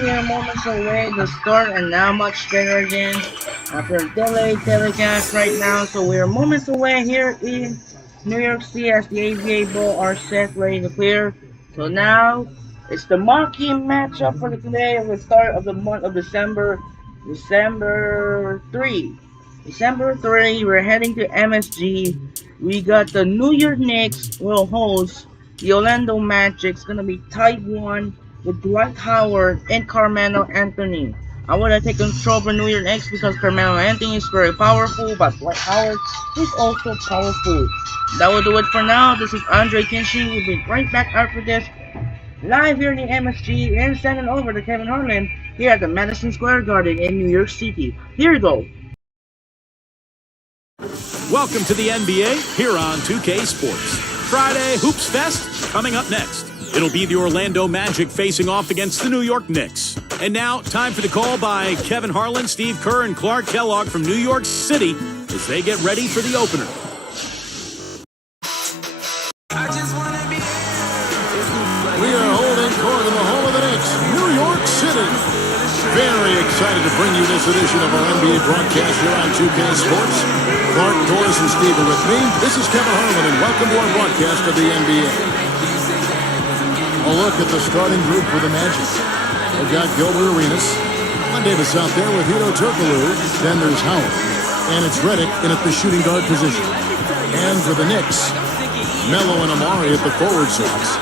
we are moments away to start and now much better again after a delayed telecast right now. So we are moments away here in New York City as the ABA Bowl are set ready to clear. So now it's the marquee matchup for the today of the start of the month of December, December 3. December 3, we're heading to MSG. We got the New York Knicks will host the Orlando Magic. It's gonna be tight one with Dwight Howard and Carmelo Anthony. I want to take control for New York Knicks because Carmelo Anthony is very powerful, but Dwight Howard is also powerful. That will do it for now. This is Andre Kinsey. We'll be right back after this, live here in the MSG and sending over to Kevin Harlan here at the Madison Square Garden in New York City. Here we go. Welcome to the NBA here on 2K Sports. Friday Hoops Fest coming up next. It'll be the Orlando Magic facing off against the New York Knicks. And now, time for the call by Kevin Harlan, Steve Kerr, and Clark Kellogg from New York City as they get ready for the opener. We are holding court in the home of the Knicks, New York City. Very excited to bring you this edition of our NBA broadcast here on 2K Sports. Clark, Doris, and Steve are with me. This is Kevin Harlan, and welcome to our broadcast of the NBA. A look at the starting group for the Magic. We've got Gilbert Arenas. Juan Davis out there with Hedo Turkoglu. Then there's Howard. And it's Redick in at the shooting guard position. And for the Knicks, Melo and Amari at the forward spots.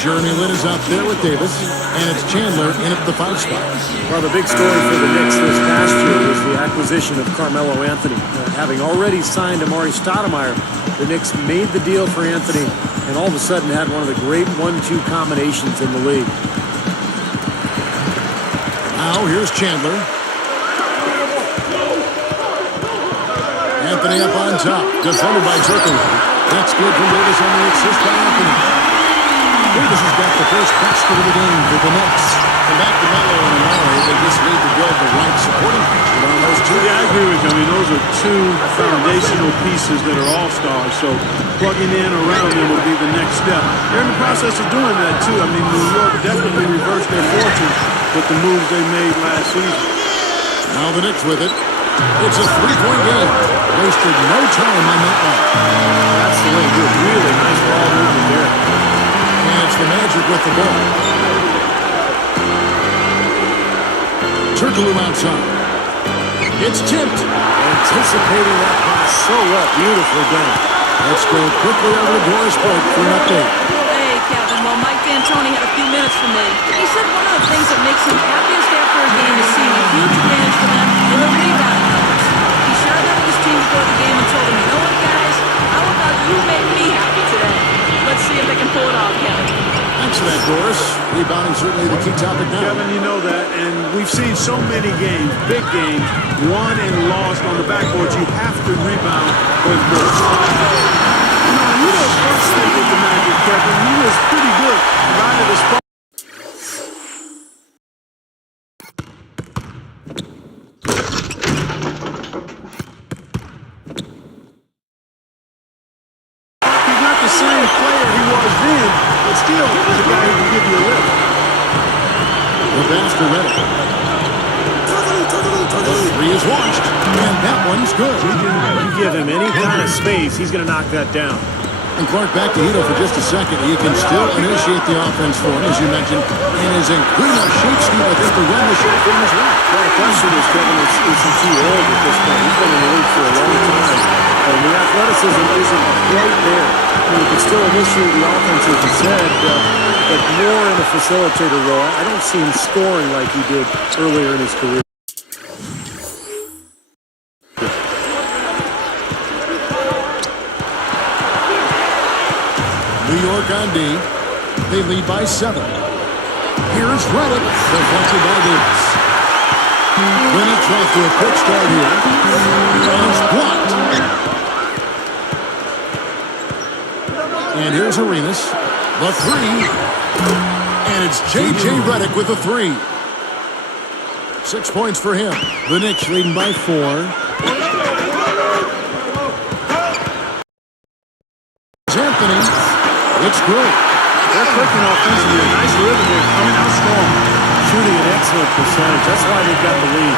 Jeremy Lin is out there with Davis, and it's Chandler in at the 5 spot. Well, the big story for the Knicks this past year was the acquisition of Carmelo Anthony. Having already signed Amari Stoudemire, the Knicks made the deal for Anthony and all of a sudden had one of the great 1-2 combinations in the league. Now here's Chandler. Anthony up on top, defended by Turkoglu. That's good from Davis on the assist by Anthony. Davis has got the first basket of the game for the Knicks. And back to Melo and Amari, they just need to build the right supporting function on those two. Yeah, I agree with you. I mean, those are two foundational pieces that are all-stars. So plugging in around them will be the next step. They're in the process of doing that, too. I mean, New York definitely reversed their fortune with the moves they made last season. Now the Knicks with it. It's a three-point game. Wasted no time on that one. That's the way to do it. Really nice ball movement there. And it's the Magic with the ball. Turkoglu outside. It's tipped. Anticipating that pass so well. Beautifully done. Let's go quickly over to Doris Burke for an update. Hey, Kevin. Well, Mike D'Antoni had a few minutes for me. He said one of the things that makes him happiest after a game is seeing a huge advantage for them in the rebounding numbers. He shared that with his team before the game and told them, you know what, guys? How about you make me happy today? Let's see if they can pull it off, Kevin. Thanks for that, Doris. Rebounding certainly the key topic now. Kevin, you know that, and we've seen so many games, big games, won and lost on the backboard. You have to rebound with both. You know, first thing with the Magic, Kevin, he was pretty good right at the spot. He's not the same player he was then, but still, he's a guy who can give you a lift. The pass to Redick. The three is launched, and that one's good. You give him any kind of space, he's going to knock that down. And Clark, back to Hedo for just a second. He can still initiate the offense for him, as you mentioned, and is in good enough shape, Steve, I think, to run the shot for him as well. Well, the question is, Kevin, is he too old at this point? He's been in the league for a long time, and the athleticism isn't quite there. I mean, he can still initiate the offense, as you said, but more in a facilitator role. I don't see him scoring like he did earlier in his career. New York on D. They lead by 7. Here's Redick, deflected by Davis. Knicks off to a quick start here. And it's blocked. And here's Arenas. The 3. And it's J.J. Redick with the 3. 6 points for him. The Knicks leading by 4. Anthony. It's good. They're clicking offensively. Nice rhythm. They're coming out strong. shooting an excellent percentage. That's why they've got the lead.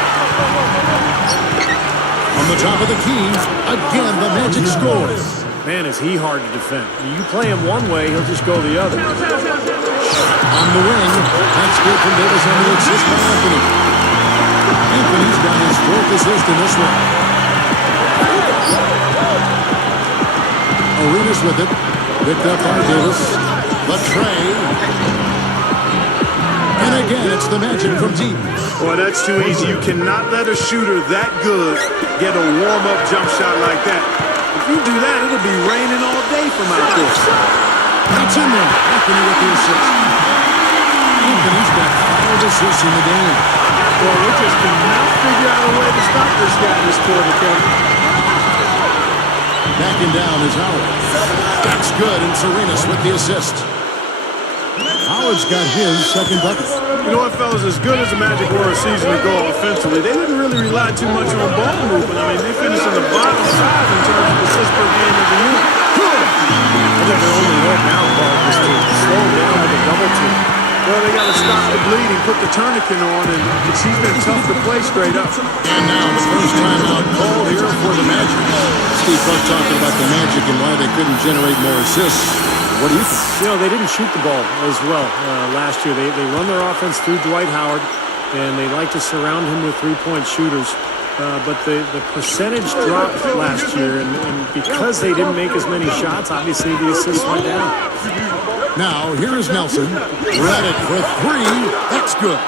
On the top of the key, again, the Magic scores. Man, is he hard to defend. You play him one way, he'll just go the other. On the wing, that's good from Davis on the assist by Anthony. Anthony's got his 4th assist in this one. Arenas with it. Picked up by Davis. The tray. And again, it's the Magic from deep. Boy, that's too easy. You cannot let a shooter that good get a warm-up jump shot like that. If you do that, it'll be raining all day from out there. That's in there. Anthony with the assist. Anthony's got 5 assists in the game. Well, we just cannot figure out a way to stop this guy in this quarter, Kevin. Backing down is Howard. That's good, and Serenas with the assist. Howard's got his 2nd bucket. You know what, fellas? As good as the Magic were a season ago offensively, they didn't really rely too much on ball movement. I mean, they finished in the bottom 5 in terms of assists per game as a unit. I think their only hope now, Clark, is to slow him down with a double team. Well, they got to stop the bleeding, put the tourniquet on, and he's been tough to play straight up. And now the first timeout called here for the Magic. Steve Clark talking about the Magic and why they couldn't generate more assists. What do you think? You know, they didn't shoot the ball as well last year. They run their offense through Dwight Howard, and they like to surround him with three-point shooters. But the percentage dropped last year, and because they didn't make as many shots, obviously the assists went down. Now, here is Nelson. Redick for 3. That's good.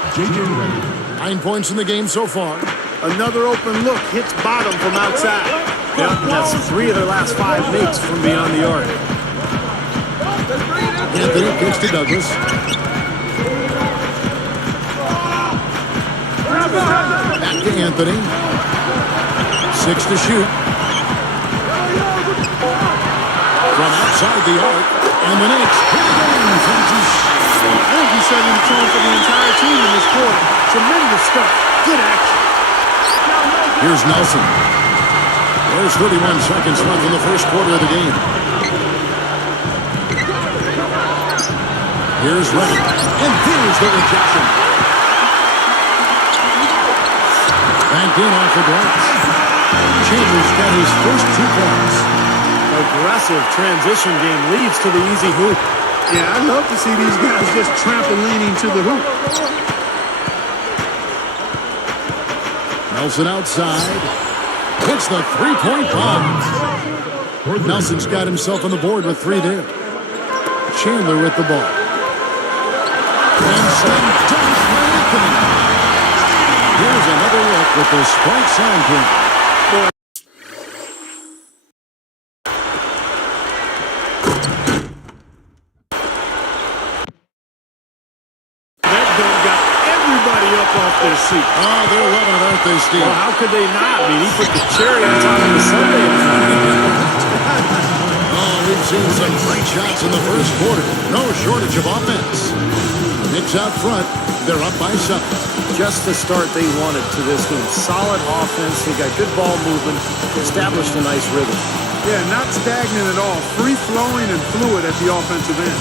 9 points in the game so far. Another open look, hits bottom from outside. Yep, that's 3 of their last 5 makes from beyond the arc. Anthony kicks to Douglas. Back to Anthony. 6 to shoot. From outside the arc. And the Knicks. I think he's setting the tone for the entire team in this quarter. Tremendous stuff. Good action. Here's Nelson. There's 31 seconds left in the first quarter of the game. Here's Redick. And there's the rejection. Banked in off the glass. Chambers got his first 2 points. Aggressive transition game leads to the easy hoop. Yeah, I'd love to see these guys just trampolining to the hoop. Nelson outside. Hits the 3-point bomb. Nelson's got himself on the board with 3 there. Chandler with the ball. And slam dunk for Anthony. Here's another look with the Spark sound print. Their seat. Oh, they're loving it, aren't they, Steve? Well, how could they not? I mean, he put the cherry on top of the sundae. Oh, we've seen some great shots in the first quarter. No shortage of offense. Knicks out front. They're up by 7. Just the start they wanted to this game. Solid offense. They got good ball movement. Established a nice rhythm. Yeah, not stagnant at all. Free-flowing and fluid at the offensive end.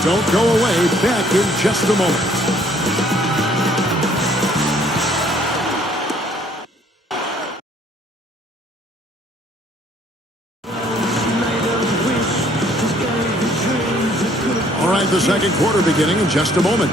Don't go away. Back in just a moment. All right, the second quarter beginning in just a moment.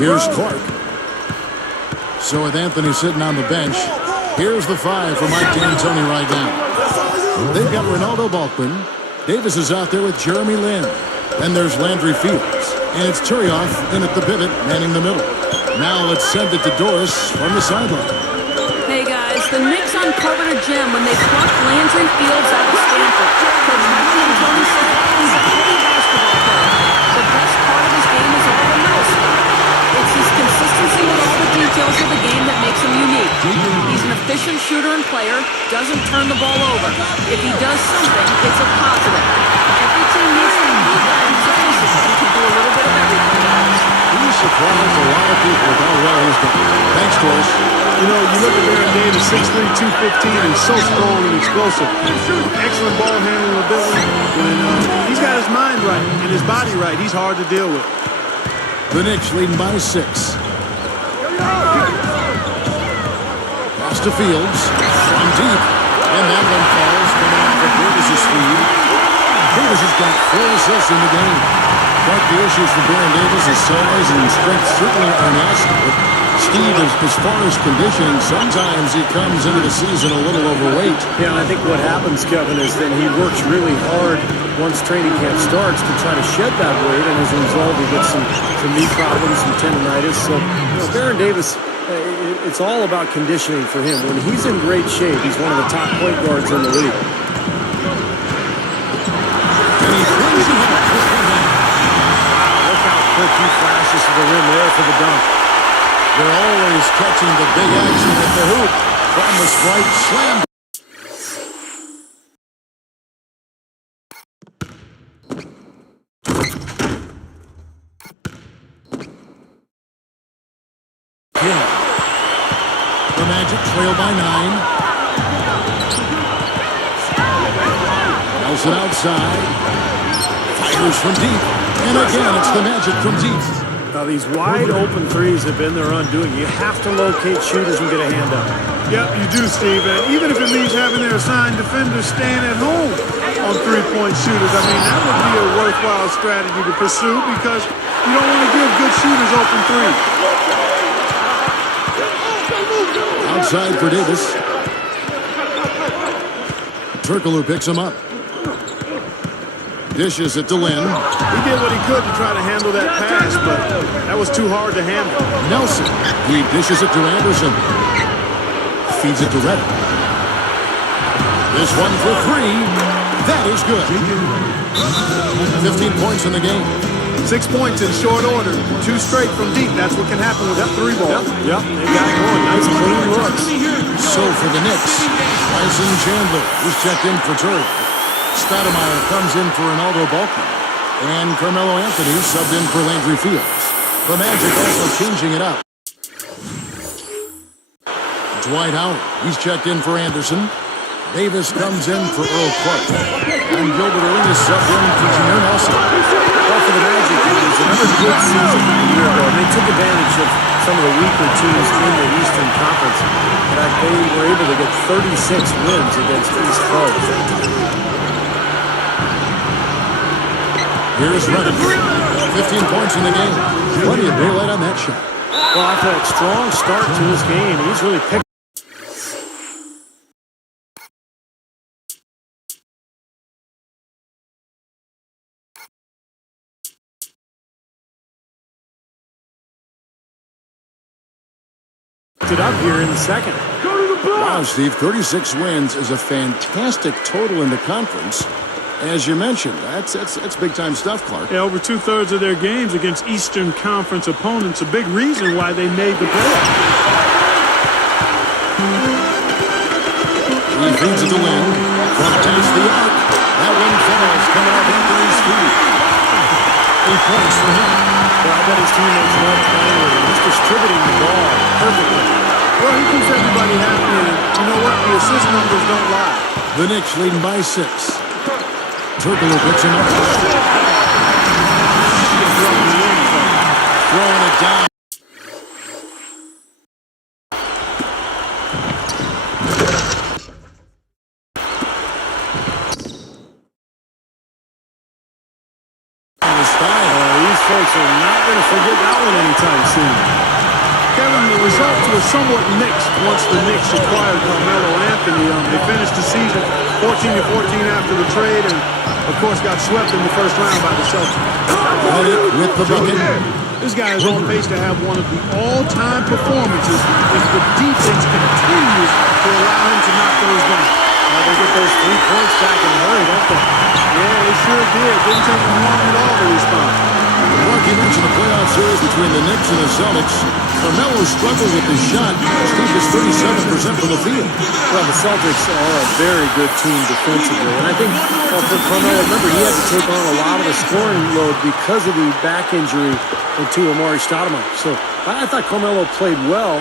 Here's Clark. So with Anthony sitting on the bench, here's the 5 for Mike D'Antoni right now. They've got Ronaldo Balkman. Davis is out there with Jeremy Lin. Then there's Landry Fields. And it's Turioff in at the pivot, manning the middle. Now let's send it to Doris from the sideline. Hey guys, the Knicks uncovered a gem when they plucked Landry Fields out of Stanford. Coach Tony said he's a heavy basketball player. The best part of his game is over the middle school. It's his consistency with all the details of the game that makes him unique. He's an efficient shooter and player, doesn't turn the ball over. If he does something, it's a positive. Every team needs to have a guy who's efficient. He can do a little bit of everything, guys. He surprised a lot of people with how well he's done. Thanks, Torres. You know, you look at Baron Davis, 6'3", 215, and so strong and explosive. Excellent ball handling ability. When he's got his mind right and his body right, he's hard to deal with. The Knicks leading by 6. Pass to Fields. From deep. And that one falls coming off of Davis' speed. Davis has got 4 assists in the game. But the issues for Baron Davis is size and strength certainly are an asset. But Steve, as far as conditioning, sometimes he comes into the season a little overweight. Yeah, I think what happens, Kevin, is that he works really hard once training camp starts to try to shed that weight, and as a result, he gets some knee problems, some tendonitis. So, Baron Davis, it's all about conditioning for him. When he's in great shape, he's one of the top point guards in the league. And he brings it up. Look how quick he flashes to the rim there for the dunk. They're always catching the big action at the hoop. From the strike, slam. The Magic trail by 9. Nelson outside. Fires from deep. And again, it's the Magic from deep. Now, these wide open threes have been their undoing. You have to locate shooters and get a hand up. Yep, you do, Steve. And even if it means having their assigned defenders staying at home on three-point shooters, I mean, that would be a worthwhile strategy to pursue because you don't want to give good shooters open three. Outside for Davis. Turkoglu picks him up. Dishes it to Lynn. He did what he could to try to handle that pass, but that was too hard to handle. Nelson. He dishes it to Anderson. Feeds it to Reddick. This one for 3. That is good. 15 points in the game. 6 points in short order. 2 straight from deep. That's what can happen with that 3 ball. Yep, they got it going. Nice clean looks. So for the Knicks, Bryson Chandler is checked in for Turk. Stoudemire comes in for Ronaldo Balky. And Carmelo Anthony subbed in for Landry Fields. The Magic also changing it up. Dwight Howard, he's checked in for Anderson. Davis comes in for Earl Clark. And Gilbert Arenas subbed in for Jameer Nelson. Well, for the Magic, it was another good season a year ago. And they took advantage of some of the weaker teams in the Eastern Conference. In fact, they were able to get 36 wins against East foes. Here's Reddick. 15 points in the game. Plenty of daylight on that shot. Well, after that strong start to his game, he's really picked. It up here in the second. Wow, Steve, 36 wins is a fantastic total in the conference. As you mentioned, that's big-time stuff, Clark. Yeah, over 2/3 of their games against Eastern Conference opponents. A big reason why they made the playoffs. He feeds it to Lynn. From past the arc. That one falls coming off Anthony's feet. 8 points for him. Well, I bet his teammates love playing with him. He's distributing the ball perfectly. Well, he keeps everybody happy, and you know what? The assist numbers don't lie. The Knicks leading by 6. Turkoglu picks him up. Throwing it down. These folks are not going to forget that one anytime soon. Kevin, the results were somewhat mixed once the Knicks acquired Carmelo Anthony. They finished the season 14-14 after the trade and, of course, got swept in the first round by the Celtics. Reddick with the bucket. This guy is on pace to have one of the all-time performances if the defense continues to allow him to knock those down. Well, they get those 3 points back in a hurry, don't they? Yeah, they sure did. Didn't take them long at all to respond. Mark, you mentioned the playoff series between the Knicks and the Celtics. Carmelo struggled with his shot. Steve is 37% from the field. Well, the Celtics are a very good team defensively. And I think for Carmelo, remember, he had to take on a lot of the scoring load because of the back injury to Amari Stoudemire. So I thought Carmelo played well,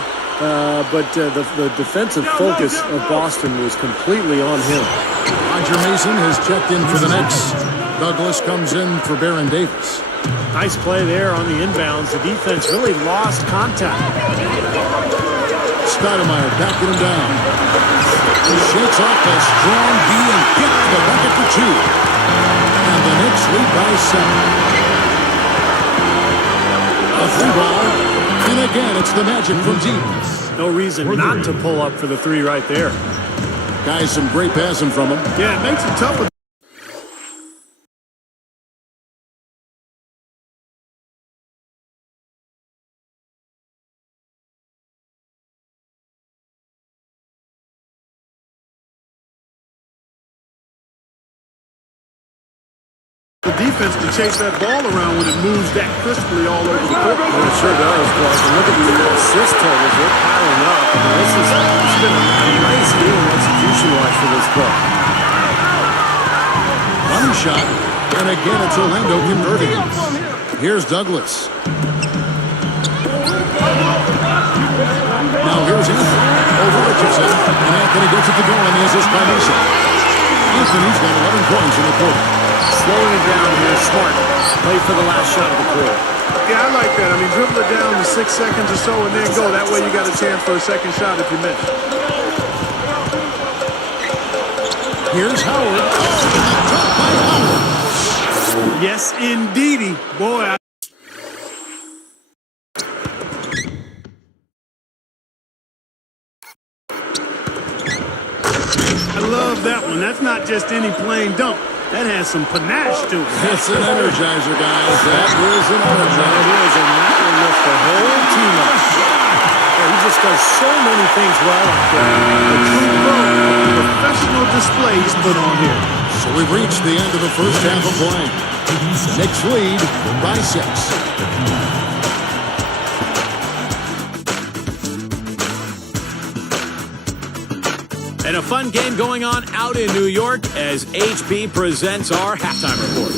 but the defensive focus of Boston was completely on him. Roger Mason has checked in for the Knicks. Douglas comes in for Baron Davis. Nice play there on the inbounds. The defense really lost contact. Stoudemire backing him down. He shakes off a strong D and gets the bucket for 2. And the Knicks lead by 7. A 3-ball. And again, it's the Magic from deep. No reason not to pull up for the 3 right there. Guys, some great passing from him. Yeah, it makes it tough. The defense to chase that ball around when it moves that crisply all over the court. Well, it sure does, Clark. And look at the assist totals. They're piling up. I mean, it's been a nice game execution-wise for this club. Money shot. And again, it's Orlando converting. Here's Douglas. Now here's Anthony. Over Richardson. And Anthony gets it to go on the assist by Mason. Anthony's got 11 points in the quarter. Slowing it down here, smart. Play for the last shot of the quarter. Yeah, I like that. I mean, dribble it down to 6 seconds or so and then go. That way you got a chance for a second shot if you miss. Here's Howard. Top by Howard. Yes, indeedy. Boy, I love that one. That's not just any plain dunk. That has some panache to it. It's an energizer, guys. That is an energizer. It is, and that will lift the whole team up. Yeah, he just does so many things well out there. A true pro. Professional displays put on here. So we've reached the end of the first half of play. Knicks lead by 6. And a fun game going on out in New York as HB presents our halftime report.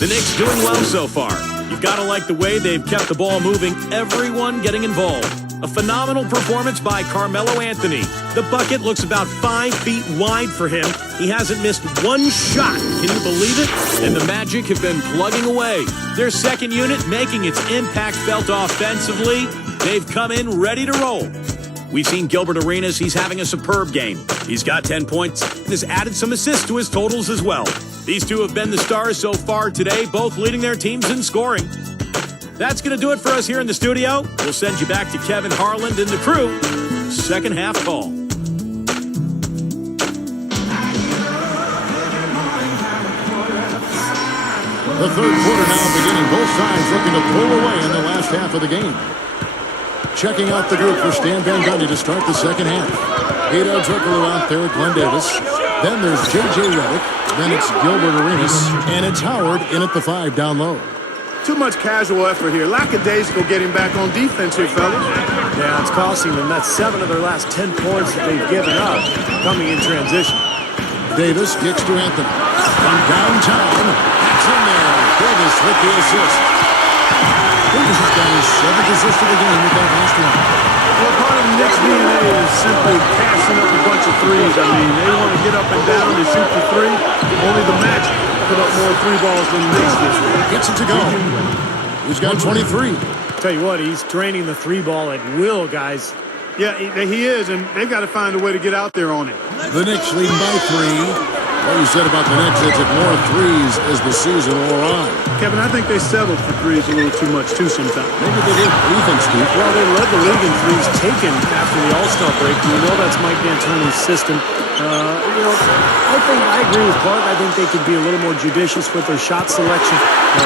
The Knicks doing well so far. You've got to like the way they've kept the ball moving, everyone getting involved. A phenomenal performance by Carmelo Anthony. The bucket looks about 5 feet wide for him. He hasn't missed one shot. Can you believe it? And the Magic have been plugging away. Their second unit making its impact felt offensively. They've come in ready to roll. We've seen Gilbert Arenas. He's having a superb game. He's got 10 points and has added some assists to his totals as well. These two have been the stars so far today, both leading their teams in scoring. That's going to do it for us here in the studio. We'll send you back to Kevin Harland and the crew. Second half call. The third quarter now beginning. Both sides looking to pull away in the last half of the game. Checking out the group for Stan Van Gundy to start the second half. Guido Turkoglu out there at Glenn Davis. Then there's J.J. Redick. Then it's Gilbert Arenas. And it's Howard in at the 5 down low. Too much casual effort here. Lackadaisical getting back on defense here, fellas. Yeah, it's costing them. That's 7 of their last 10 points that they've given up coming in transition. Davis kicks to Anthony. From downtown. That's in there. Davis with the assist. Davis has got his 7th assist of the game with that last one. Well, part of the Knicks DNA is simply passing up a bunch of threes. I mean, they want to get up and down and shoot the 3. Only the Magic put up more 3 balls than the Knicks this week. Gets it to go. He's got 23. Tell you what, he's draining the 3 ball at will, guys. Yeah, he is, and they've got to find a way to get out there on it. The Knicks leading by 3. What you said about the Knicks, they took more threes as the season wore on. Kevin, I think they settled for threes a little too much, too, sometimes. Maybe they did. What do you think, Steve? Well, they led the league in threes taken after the All-Star break. You know that's Mike D'Antoni's system. I agree with Clark. I think they could be a little more judicious with their shot selection,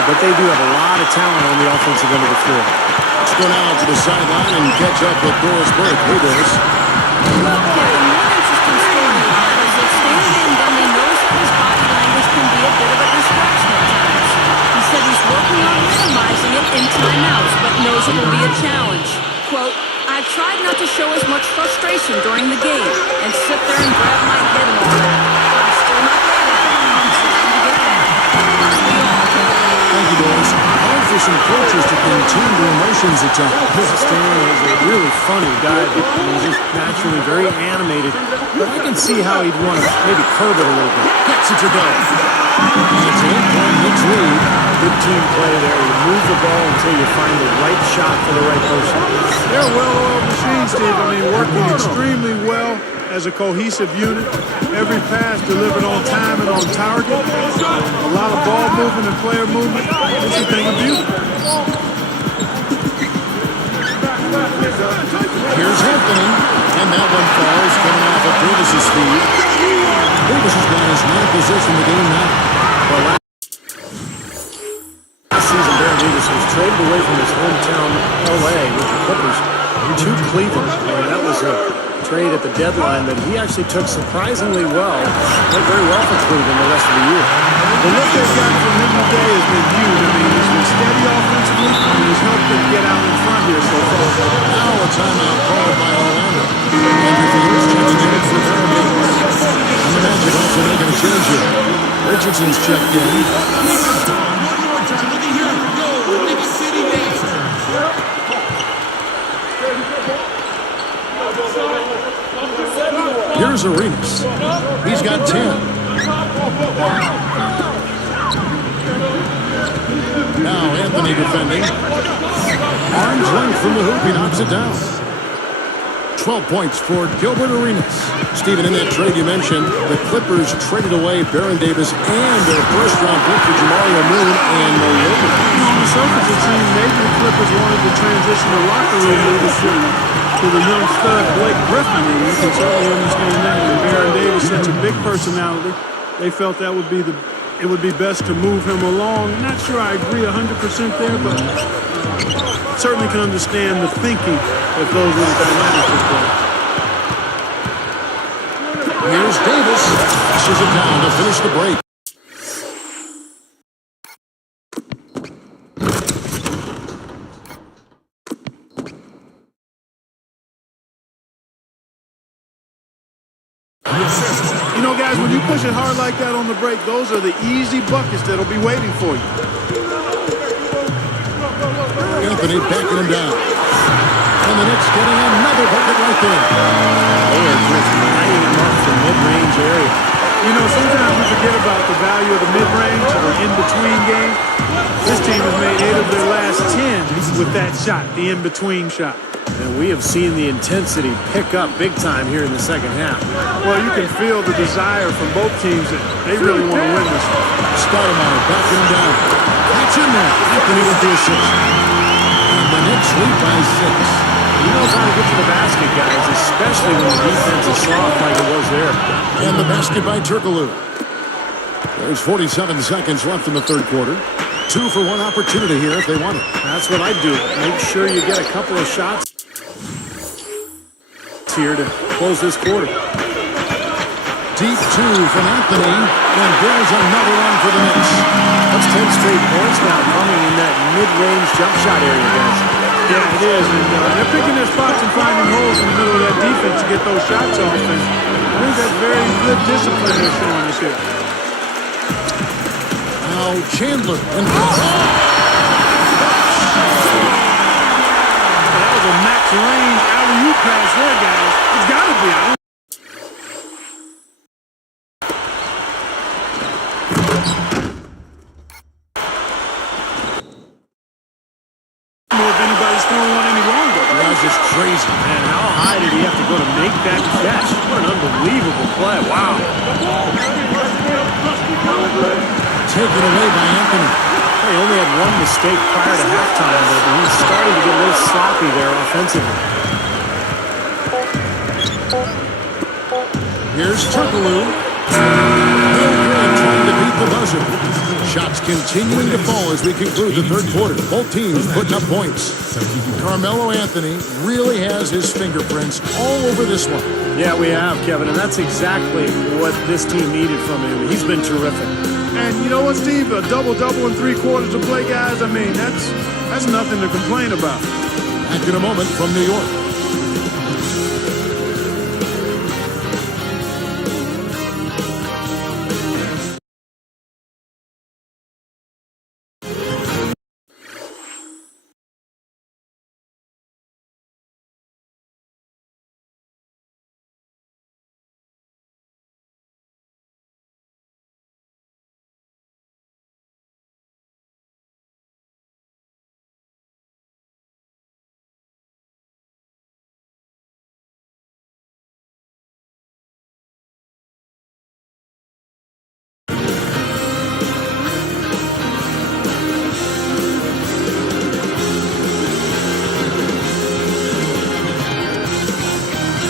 but they do have a lot of talent on the offensive end of the floor. Let's go now to the sideline and catch up with Doris Burke. Hey, Doris. Well, Kevin, one interesting story is that Stan Van Gundy knows that his body language can be a bit of a distraction at times. He said he's working on minimizing it in timeouts, but knows it will be a challenge. Quote, I've tried not to show as much frustration during the game and sit there and grab my head and all that. But I'm still not there yet. I'm trying to get back. Aren't we all? Thank you, Doris. Hard for some coaches to contain their emotions at times. Stan is a really funny guy, but he's just naturally very animated. But I can see how he'd want to maybe curb it a little bit. Gets it to go. It's an 8-point Knicks lead. Good team play there. You move the ball until you find the right shot for the right person. They're a well-oiled machine, Steve. I mean, working extremely well as a cohesive unit. Every pass delivered on time and on target. A lot of ball movement and player movement. It's a thing of beauty. Here's Anthony, and that one falls coming off of Davis's feed. Davis has got his ninth possession of the game now. Well, last season, Baron Davis was traded away from his hometown, L.A., with the Clippers to Cleveland. And that was a trade at the deadline that he actually took surprisingly well. Went very well for Cleveland the rest of the year. The look they've got from him today has been huge. I mean, he's been steady offensively, and he's helped them get out in front here so far. Now a timeout called by Orlando. Everything's checking in for Baron Davis. And the Magic also making a change here. Richardson's checked in. Here's Arenas. He's got 10. Now Anthony defending. Arms length from the hoop. He knocks it down. 12 points for Gilbert Arenas. Stephen, in that trade you mentioned, the Clippers traded away Baron Davis and their first-round pick for Jamario Moon and Mo Williams. On the surface, it seemed maybe the Clippers wanted to transition the locker room leadership to the young stud Blake Griffin, and you can certainly understand that. And Baron Davis, such a big personality, they felt that it would be best to move him along. Not sure I agree 100% there, but certainly can understand the thinking if those were the dynamics of play. Here's Davis. Pushes it down to finish the break. You know, guys, when you push it hard like that on the break, those are the easy buckets that'll be waiting for you. Anthony backing him down. And the Knicks getting another bucket right there. They are just lining him up from mid-range area. You know, sometimes we forget about the value of the mid-range or in-between game. This team has made 8 of their last 10 with that shot, the in-between shot. And we have seen the intensity pick up big time here in the second half. Well, you can feel the desire from both teams that they really want to win this one. Stoudemire backing him down. That's in there. Anthony with the assist. And the Knicks lead by 6. He knows how to get to the basket, guys, especially when the defense is soft like it was there. And the basket by Turkoglu. There's 47 seconds left in the third quarter. 2 for 1 opportunity here if they want it. That's what I'd do. Make sure you get a couple of shots here to close this quarter. Deep 2 from Anthony. And there's another one for the Knicks. That's 10 straight points now coming in that mid-range jump shot area, guys. Yeah, it is. And they're picking their spots and finding holes in the middle of that defense to get those shots off. And I think that's very good discipline they're showing us here. Now Chandler. And that was a Max Lane alley-oop pass there, guys. It's got to be. If anybody's throwing one any longer. That's just crazy. Man, how high did he have to go to make that catch? What an unbelievable play. Wow. Taken away by Anthony. He only had one mistake prior to halftime, but he's starting to get a little sloppy there offensively. Here's Turkoglu. No good, trying to beat the buzzer. Shots continuing to fall as we conclude the third quarter. Both teams putting up points. Carmelo Anthony really has his fingerprints all over this one. Yeah, we have, Kevin, and that's exactly what this team needed from him. He's been terrific. And you know what, Steve? A double-double in 3 quarters to play, guys. I mean, that's nothing to complain about. Back in a moment from New York.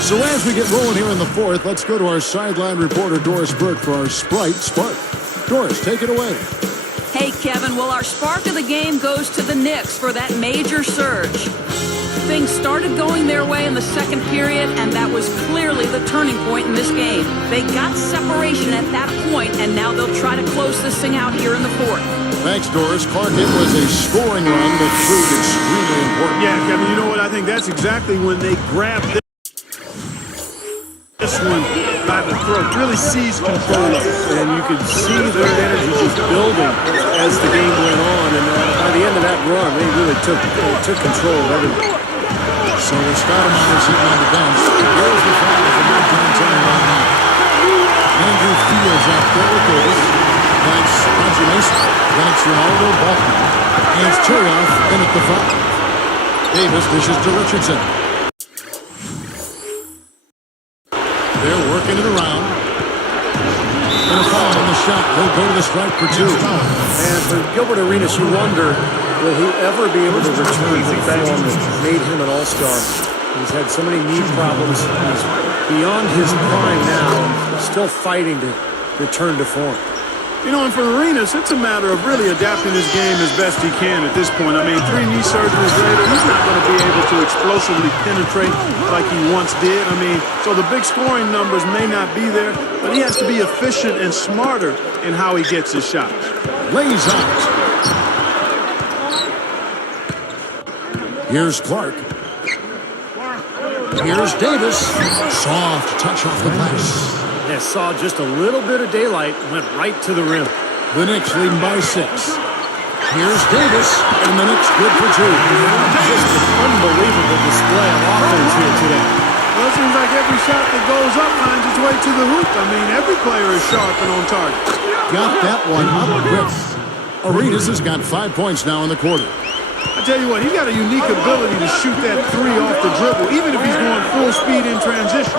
So as we get rolling here in the fourth, let's go to our sideline reporter, Doris Burke, for our Sprite Spark. Doris, take it away. Hey, Kevin, well, our spark of the game goes to the Knicks for that major surge. Things started going their way in the second period, and that was clearly the turning point in this game. They got separation at that point, and now they'll try to close this thing out here in the fourth. Thanks, Doris. Clark, it was a scoring run that proved extremely important. Yeah, Kevin, you know what? I think that's exactly when they grabbed this one by the throat, really seized control of it. And you could see their energy just building as the game went on. And by the end of that run, they really took control of everything. So the Stoudemire sitting on the bench. Here's the foul for Mike D'Antoni right now. Andrew Fields out there with Davis. That's Roger Mason. Then it's Ronaldo Balkan. And it's Cheryoff in at the foul. Davis dishes to Richardson. They're working it around. And a foul on the shot. He'll go to the strike for 2. And for Gilbert Arenas, you wonder, will he ever be able to return to the form that made him an all-star? He's had so many knee problems. He's beyond his prime now, still fighting to return to form. You know, and for Arenas, it's a matter of really adapting his game as best he can at this point. I mean, 3 knee surgeries later, he's not going to be able to explosively penetrate like he once did. I mean, so the big scoring numbers may not be there, but he has to be efficient and smarter in how he gets his shots. Lays out. Here's Clark. Here's Davis. Soft touch off the glass. Yeah, saw just a little bit of daylight, went right to the rim. The Knicks leading by 6. Here's Davis, and the Knicks good for 2. Just an unbelievable display of offense here today. Well, it seems like every shot that goes up finds its way to the hoop. I mean, every player is sharp and on target. Got that one up quick. Arenas has got 5 points now in the quarter. I tell you what, he's got a unique ability to shoot that 3 off the dribble, even if he's going full speed in transition.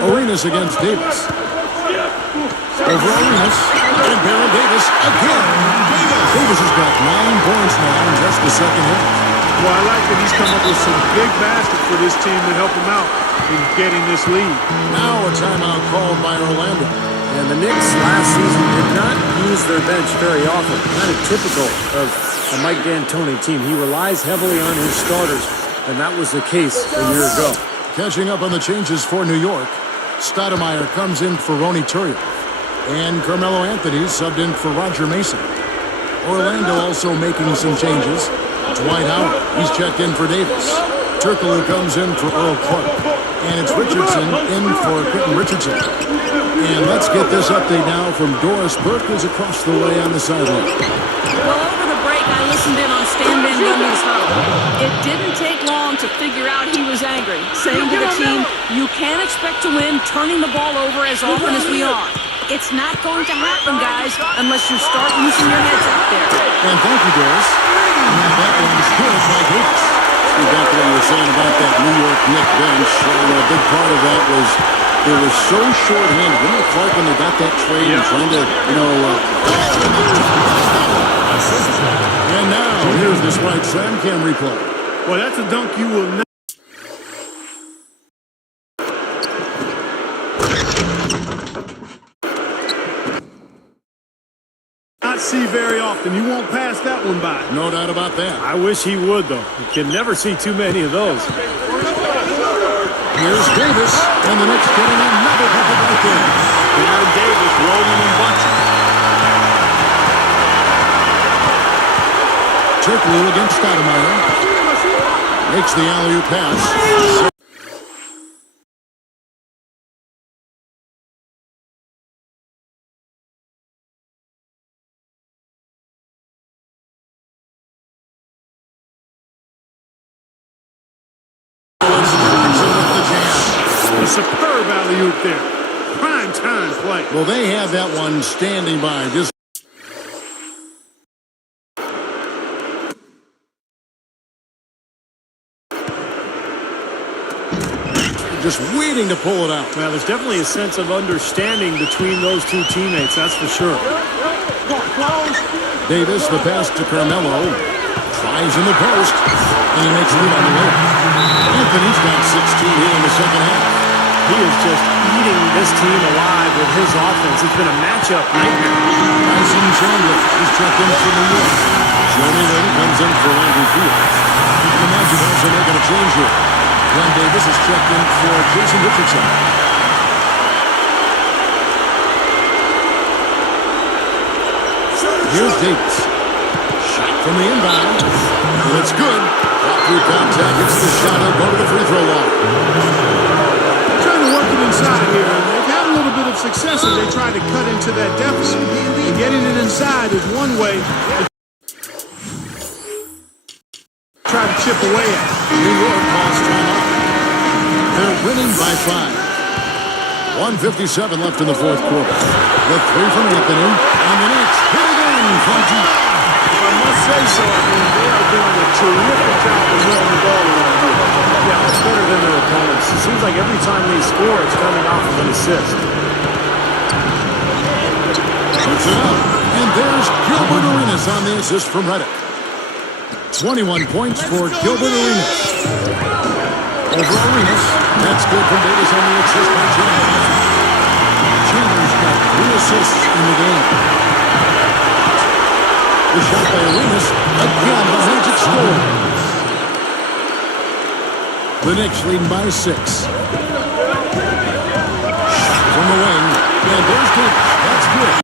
Arenas against Davis. Over Arenas. And Baron Davis again. Davis has got 9 points now in just the second half. Well, I like that he's come up with some big baskets for this team to help him out in getting this lead. Now a timeout called by Orlando. And the Knicks last season did not use their bench very often. Kind of typical of a Mike D'Antoni team. He relies heavily on his starters, and that was the case a year ago. Catching up on the changes for New York. Stoudemire comes in for Ronny Turiaf. And Carmelo Anthony subbed in for Roger Mason. Orlando also making some changes. Dwight Howard, he's checked in for Davis. Turkoglu comes in for Earl Clark. And it's Richardson in for Quentin Richardson. And let's get this update now from Doris Burke, who's across the way on the sideline. Well, over the break, I listened in on Stan Van Gundy's huddle. It didn't take long to figure out he was angry, saying to the team, you can't expect to win turning the ball over as often as we are. It's not going to happen, guys, unless you start using your heads out there. And thank you, Doris. And that one's good by Davis. Back to what you were saying about that New York Knicks bench, and a big part of that was It was so short-handed. Remember Clark when they got that trade and trying to, and now, here's this right Sam Cam replay. Well, that's a dunk you will never not see very often. You won't pass that one by. No doubt about that. I wish he would, though. You can never see too many of those. Here's Davis, and the Knicks getting another bucket right there. Aaron Davis rolling and bunching. Turkoglu against Stoudemire. Makes the alley-oop pass. A superb alley-oop there. Prime time play. Well, they have that one standing by. Just waiting to pull it out. Well, there's definitely a sense of understanding between those two teammates, that's for sure. Davis, the pass to Carmelo. Tries in the post, and he makes it on the way. Anthony's got 16 here in the second half. He is just eating this team alive with his offense. It's been a matchup nightmare. Tyson Chandler is checked in for New York. Jeremy Lin comes in for Andrew Fields. You can imagine also making a change here. Glenn Davis is checked in for Jason Richardson. Here's Davis. Shot from the inbound. And it's good. Got through contact. Gets the shot. He'll go to the free throw line. Trying to work it inside here. And they've had a little bit of success as they try to cut into that deficit. And getting it inside is one way to try to chip away at it. New York calls timeout. They're winning by 5. 1:57 left in the fourth quarter. The three from Anthony. And the Knicks hit again from deep. If I must say so, I mean, they are doing a terrific job of moving the ball around here. Yeah, much better than their opponents. It seems like every time they score, it's coming off of an assist. Puts it up. And there's Gilbert Arenas on the assist from Redick. 21 points for Gilbert Arenas. Over Arenas. That's good from Davis on the assist by Chandler. Chandler's got 3 assists in the game. The shot by Arenas. Again, the Magic score. The Knicks leading by 6. Shot from the wing. And there's Davis. That's good.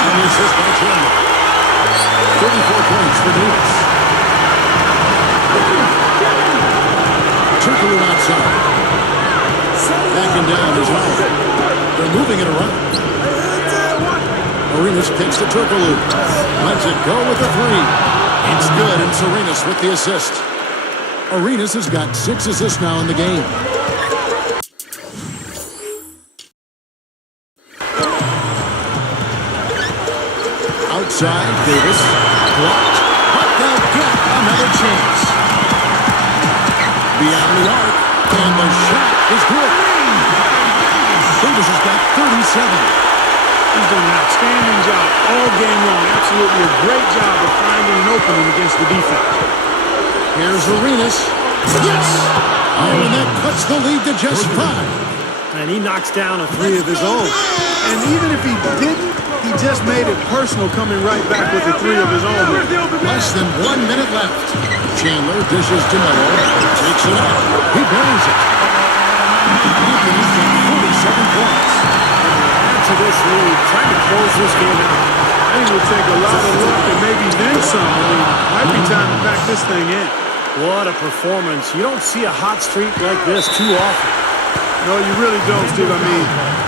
On the assist by Chandler. 34 points for Davis. Turkoglu outside. Backing down is Howard. They're moving it around. Arenas kicks to Turkoglu. Lets it go with the 3. It's good, and it's Arenas with the assist. Arenas has got 6 assists now in the game. Outside, Davis. Blocked. But they'll get another chance. Beyond the arc, and the shot is good. Davis has got 37. He's done an outstanding job all game long. Absolutely a great job of finding an opening against the defense. Here's Arenas. Yes! Oh, and that cuts the lead to just 5. And he knocks down a 3 of his own. And even if he didn't, he just made it personal coming right back with a 3 of his own. Less than 1 minute left. Chandler dishes to Melo. Takes it up. He buries it. Anthony's got 47 points. Add to this lead, trying to close this game out. I think it would take a lot of luck and maybe then some. I mean, might be time to pack this thing in. What a performance. You don't see a hot streak like this too often. No, you really don't, Steve. I mean,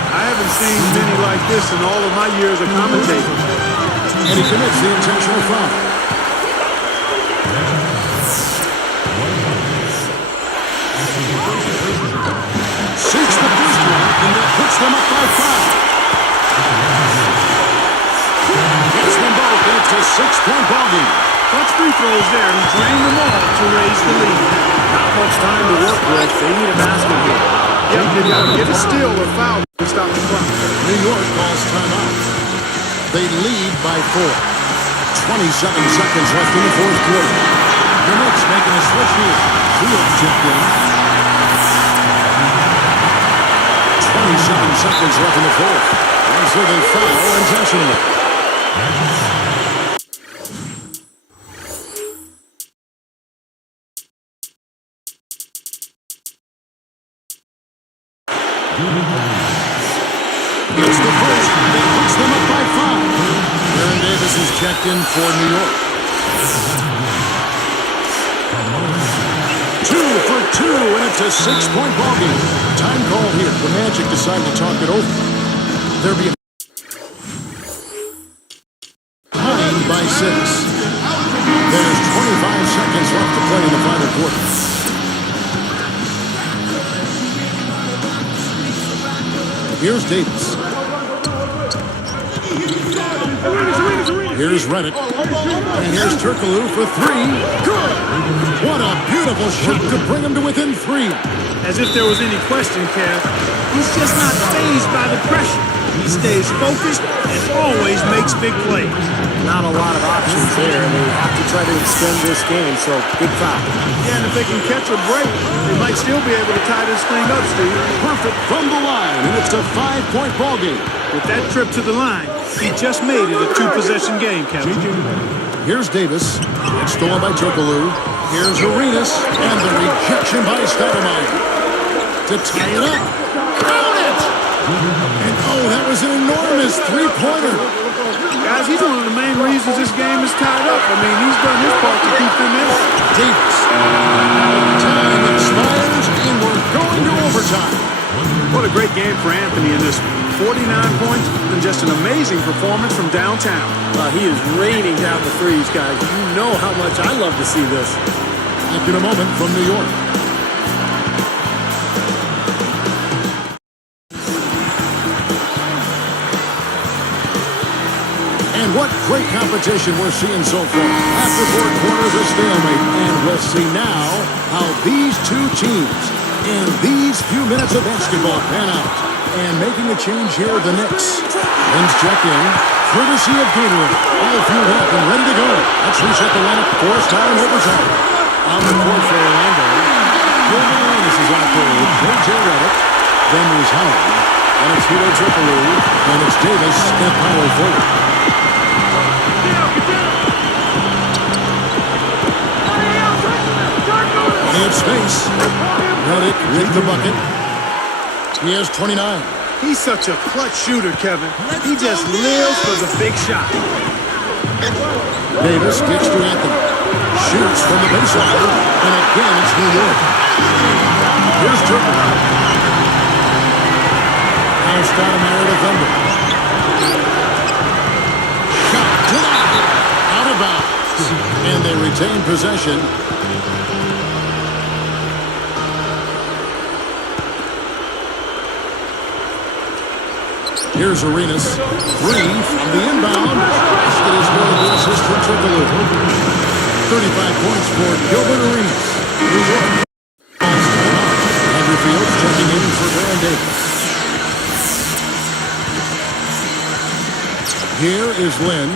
I haven't seen many like this in all of my years of commentating. And he commits the intentional foul. Shoots the first one, and that puts them up by 5. Gets them both, and it's a 6-point ballgame. Clutch free throws there. He drained them all to raise the lead. Not much time to work with. They need a basket here. Yep, they got to get a steal or foul to stop the clock. New York calls timeout. They lead by 4. 27 seconds left in the fourth quarter. The Knicks making a switch here. Fields checked in. 27 seconds left in the fourth. And so they foul intentionally. It's the first. It puts them up by 5. Aaron Davis is checked in for New York. 2 for 2, and it's a 6-point ball game. Time call here. The Magic decide to talk it over. They're behind by 6. There's 25 seconds left to play in the final quarter. Here's Davis. Here's Reddick. And here's Turkoglu for 3. Good! What a beautiful shot to bring him to within 3. As if there was any question, Kev. He's just not fazed by the pressure. He stays focused and always makes big plays. Not a lot of options there. They have to try to extend this game, so big foul. Yeah, and if they can catch a break, they might still be able to tie this thing up, Steve. Perfect from the line, and it's a 5-point ball game. With that trip to the line, he just made it a 2-possession game, Kevin. Here's Davis. It's stolen by Turkoglu. Here's Arenas, and the rejection by Stoudemire. To tie it up. Count it! And oh, that was an enormous 3-pointer. Guys, he's one of the main reasons this game is tied up. I mean, he's done his part to keep them in it. Davis. Time expires, and we're going to overtime. What a great game for Anthony in this one. 49 points and just an amazing performance from downtown. He is raining down the threes, guys. You know how much I love to see this. Back in a moment from New York. And what great competition we're seeing so far. After 4 quarters, a stalemate. And we'll see now how these two teams in these few minutes of basketball pan out. And making a change here, the Knicks. Wins check in, courtesy of Gatorade. All fueled up and ready to go. Let's reset the lineup. Forced time in overtime. On the court for Orlando. Gilbert Arenas is out there with J.J. Reddick. Then there's Howard. And it's Hito Turkoglu. And it's Davis and power forward. He had space. Reddick with the bucket. He has 29. He's such a clutch shooter, Kevin. He just lives for the big shot. Davis gets to Anthony. Shoots from the baseline. And again, it's New York. Here's Turkoglu. Now Stoudemire defender. Shot denied. Out of bounds. And they retain possession. Here's Arenas. 3 from the inbound. Basket is going to be assisted Turkoglu. 35 points for Gilbert Arenas. New York. Andrew Fields checking in for Aaron Davis. Here is Lynn.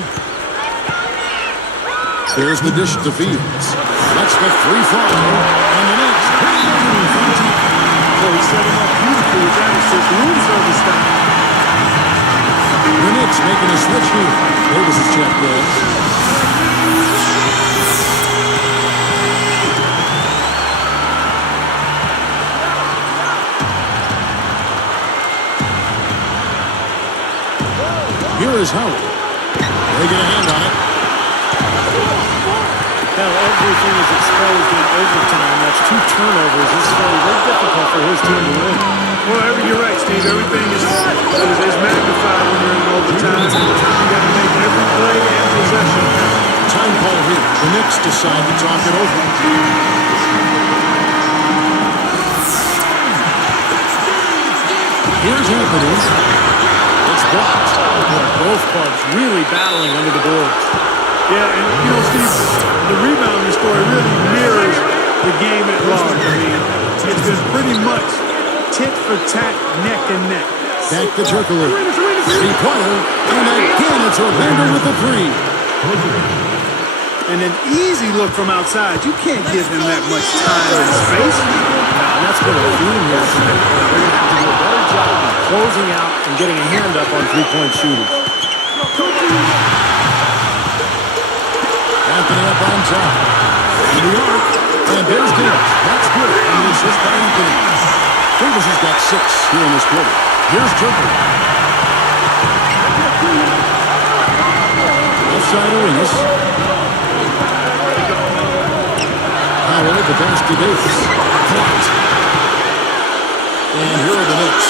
There's the dish to Fields. That's the free throw. And the Knicks. Well, he set him up beautifully with that assist. Room service style. The Knicks making a switch here. Davis is checked in. Here is Howard. They get a hand on it. Now everything is exposed in overtime. That's 2 turnovers. This is very, very difficult for his team to win. Well, you're right, Steve. Everything is magnified when you're in overtime. You got to make every play and possession count. Time call here. The Knicks decide to talk it over. Here's Anthony. It's blocked. Both clubs really battling under the boards. Yeah, and you know, Steve, the rebounding story really mirrors the game at large. I mean, it's been pretty much tit for tat, neck and neck. Back to Turkoglu. Three-pointer. And again, it's Orlando with the three. And an easy look from outside. You can't give him that much time and space. And that's been a theme here tonight. They're going to have to do a better job of closing out and getting a hand up on three-point shooters. Anthony up on top. New York. And there's Davis. That's good. And the assist by Anthony. Davis has got 6 here in this quarter. Here's Turkoglu. Outside Arenas. Howard, the pass to Davis. Clocked. And here are the Knicks.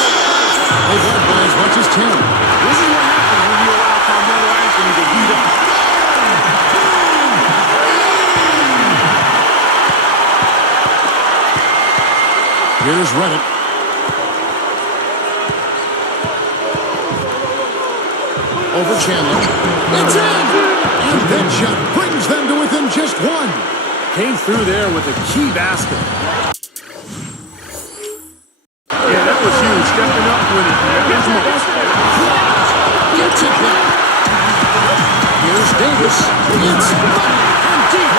They've led by as much as 10. This is what happens when you allow Carmelo Anthony to heat up. Here's Reddick. Over Chandler. It's in! And that shot brings them to within just 1. Came through there with a key basket. Yeah, that was huge. Stepping up when it matters most. Gets it back. Here's Davis. It's deep.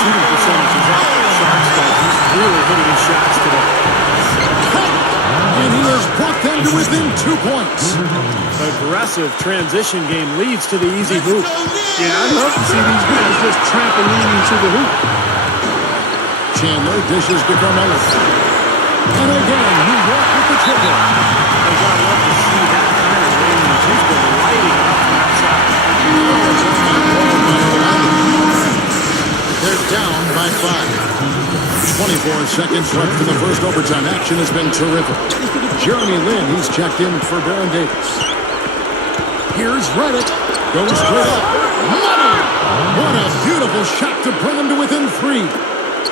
Shooting percentage is off the charts, though. He's really hitting his shots today. And he has brought them to within 2 points. Aggressive transition game leads to the easy hoop. Yeah, I'd love to see these guys just trampolining to the hoop. Chandler dishes to Carmelo. And again, New York with the triple. I'd love to see that kind of range. He's been lighting up from outside. They're down by 5. 24 seconds left in the first overtime. Action has been terrific. Jeremy Lin, he's checked in for Baron Davis. Here's Reddick. Goes straight up. Money! What a beautiful shot to bring him to within 3.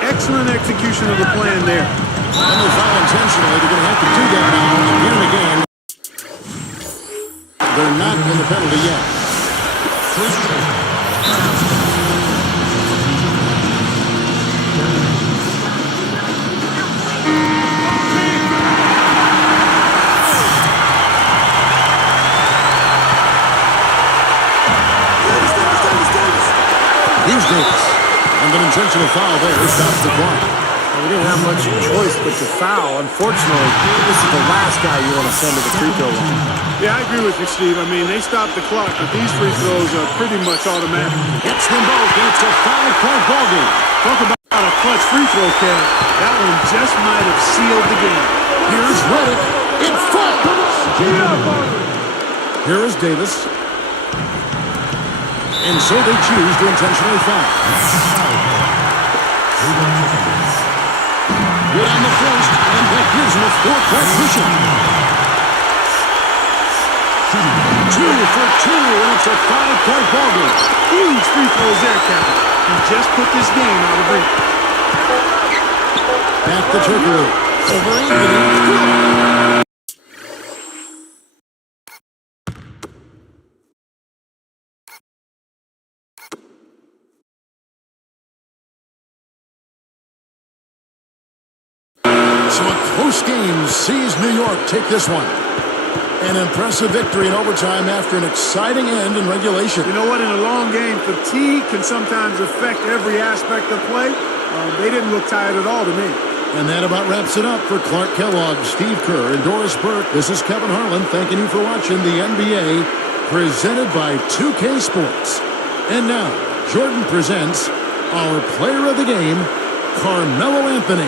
Excellent execution of the plan there. And they foul intentionally. They're going to have to do that now again and again. They're not in the penalty yet. Here's Davis. And an intentional foul there. Stops the clock. Well, we didn't have much choice but to foul. Unfortunately, this is the last guy you want to send to the free throw line. Yeah, I agree with you, Steve. I mean, they stopped the clock, but these free throws are pretty much automatic. Gets them both. It's a 5-point ball game. Talk about a clutch free throw, Kev. That one just might have sealed the game. Here's Reddick. It falls. Here is Davis. And so they choose to intentionally foul. Good on the first, and that gives them a 4-point cushion. 2 for 2, and it's a 5-point ball game. Huge free throws there, Kevin. He just put this game out of reach. Back to Turkoglu. Over Anthony. So a close game sees New York take this one. An impressive victory in overtime after an exciting end in regulation. You know what? In a long game, fatigue can sometimes affect every aspect of play. They didn't look tired at all to me. And that about wraps it up for Clark Kellogg, Steve Kerr, and Doris Burke. This is Kevin Harlan thanking you for watching the NBA presented by 2K Sports. And now, Jordan presents our player of the game, Carmelo Anthony.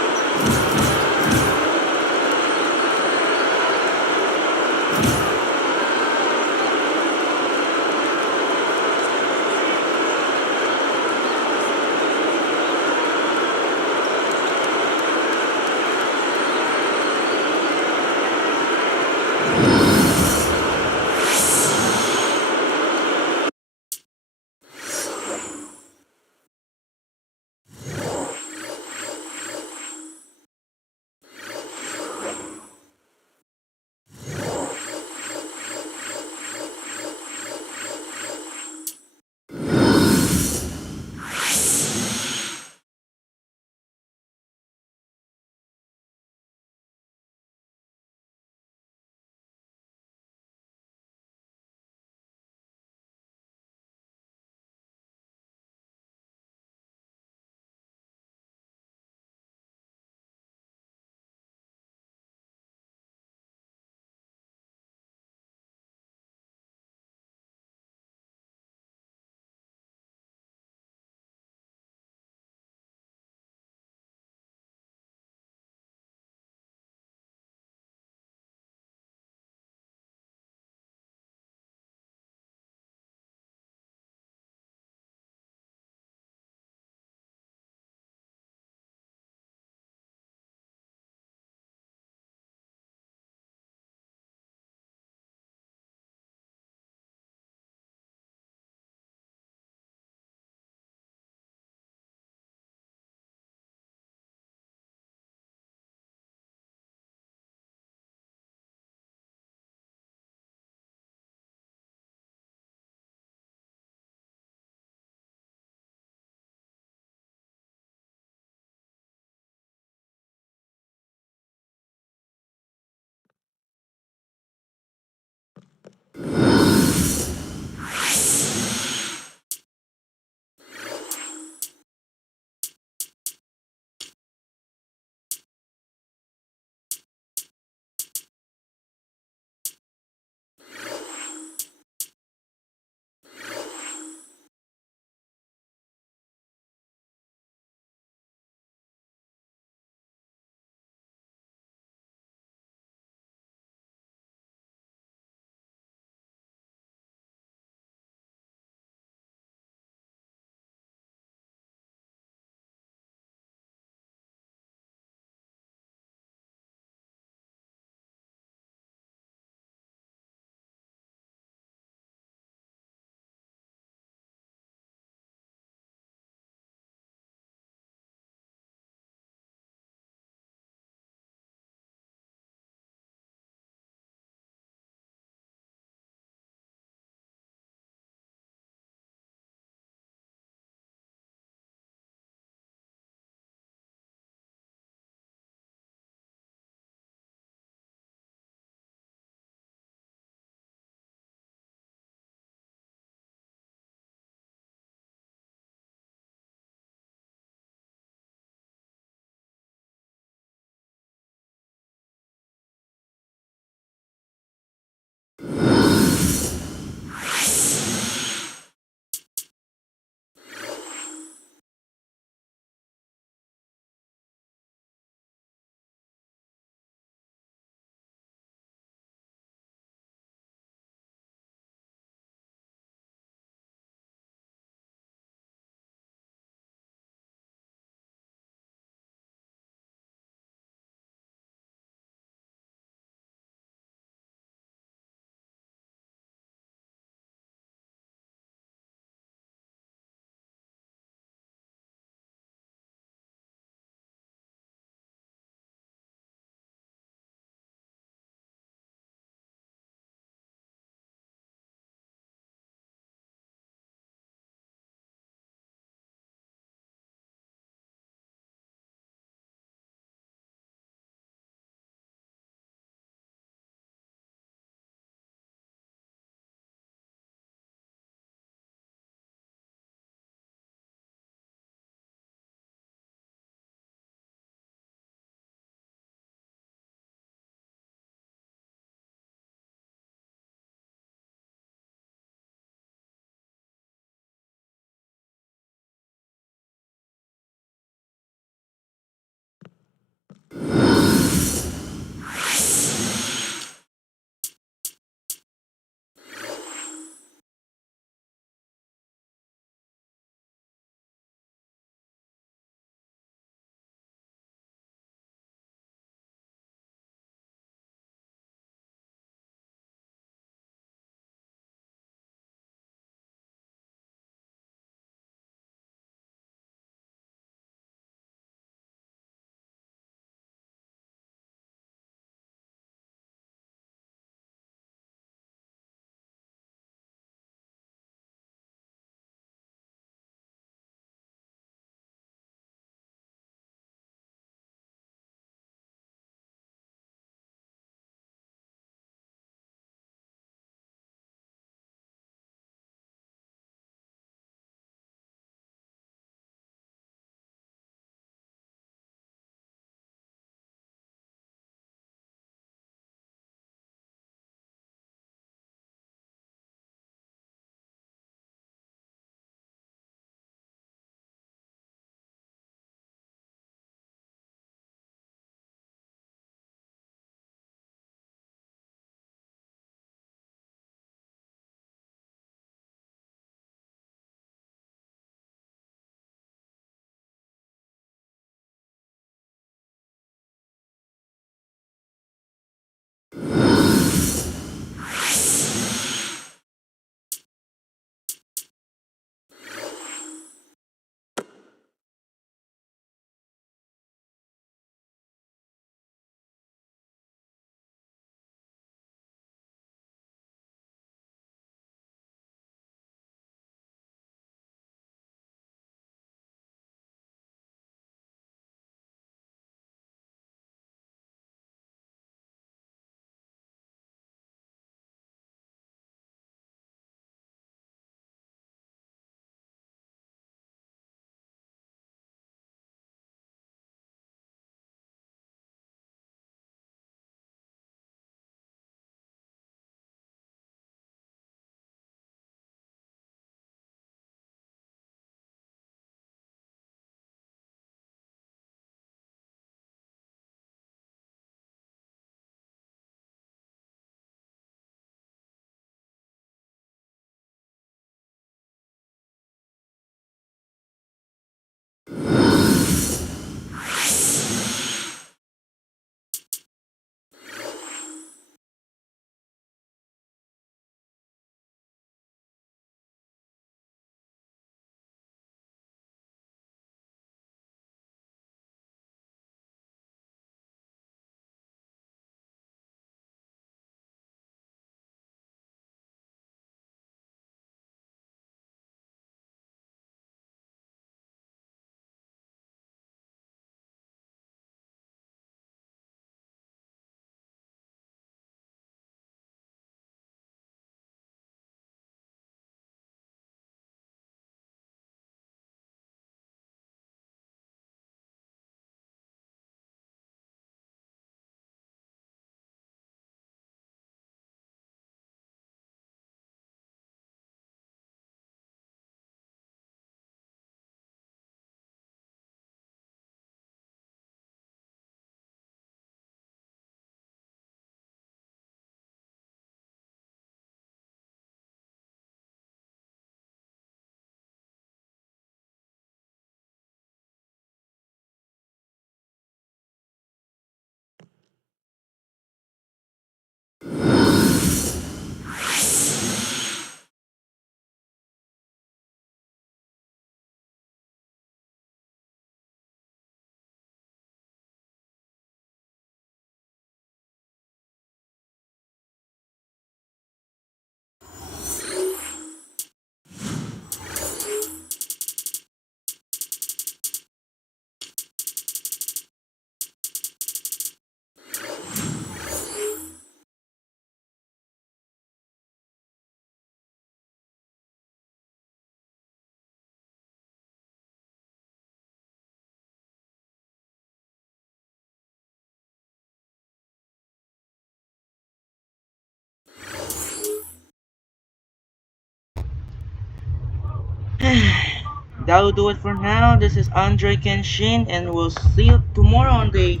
That'll do it for now. This is Andre Kenshin, and we'll see you tomorrow on the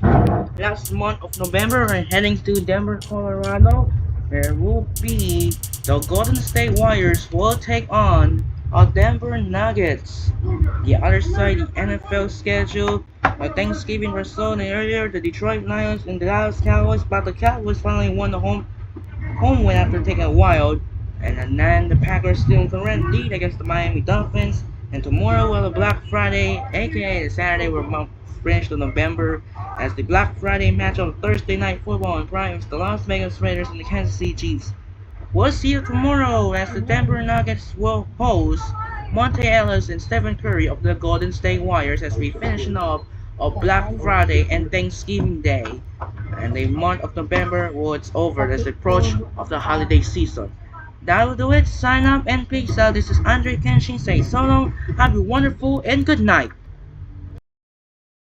last month of November. We're heading to Denver, Colorado. There will be the Golden State Warriors will take on our Denver Nuggets. The other side, the NFL schedule. Thanksgiving result and earlier, the Detroit Lions and the Dallas Cowboys, but the Cowboys finally won the home win after taking a while. And then the Packers still in current lead against the Miami Dolphins. And tomorrow will be Black Friday, aka the Saturday we're finish to November, as the Black Friday match on Thursday Night Football on Prime is the Las Vegas Raiders and the Kansas City Chiefs. We'll see you tomorrow as the Denver Nuggets will host Monte Ellis and Stephen Curry of the Golden State Warriors as we finish off of Black Friday and Thanksgiving Day. And the month of November was over as the approach of the holiday season. That'll do it. Sign up and peace out. This is Andre Kenshin saying so long. Have a wonderful and good night.